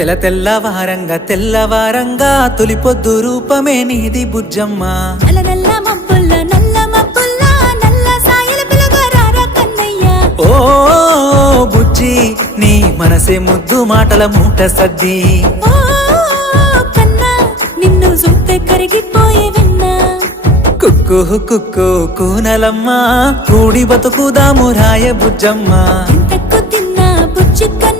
తెల్లవారంగా తెల్లవారంగా తొలి పొద్దు రూపమే నీది బుజ్జమ్మ. నల్ల నల్ల మబ్బుల్ల నల్ల మబ్బుల్ల నల్ల సాయల పిలగరారా కన్నయ్య. ఓ బుజ్జి నీ మనసే ముద్దు మాటల మూట సద్ది. ఓ కన్నా నిన్ను చూస్తే కరిగిపోయే విన్నా. కుక్కు కుక్కు కూనలమ్మ కూడి బతుకుదాము రాయ బుజ్జమ్మ. ఇంతకు తిన్నా బుజ్జి కన్నా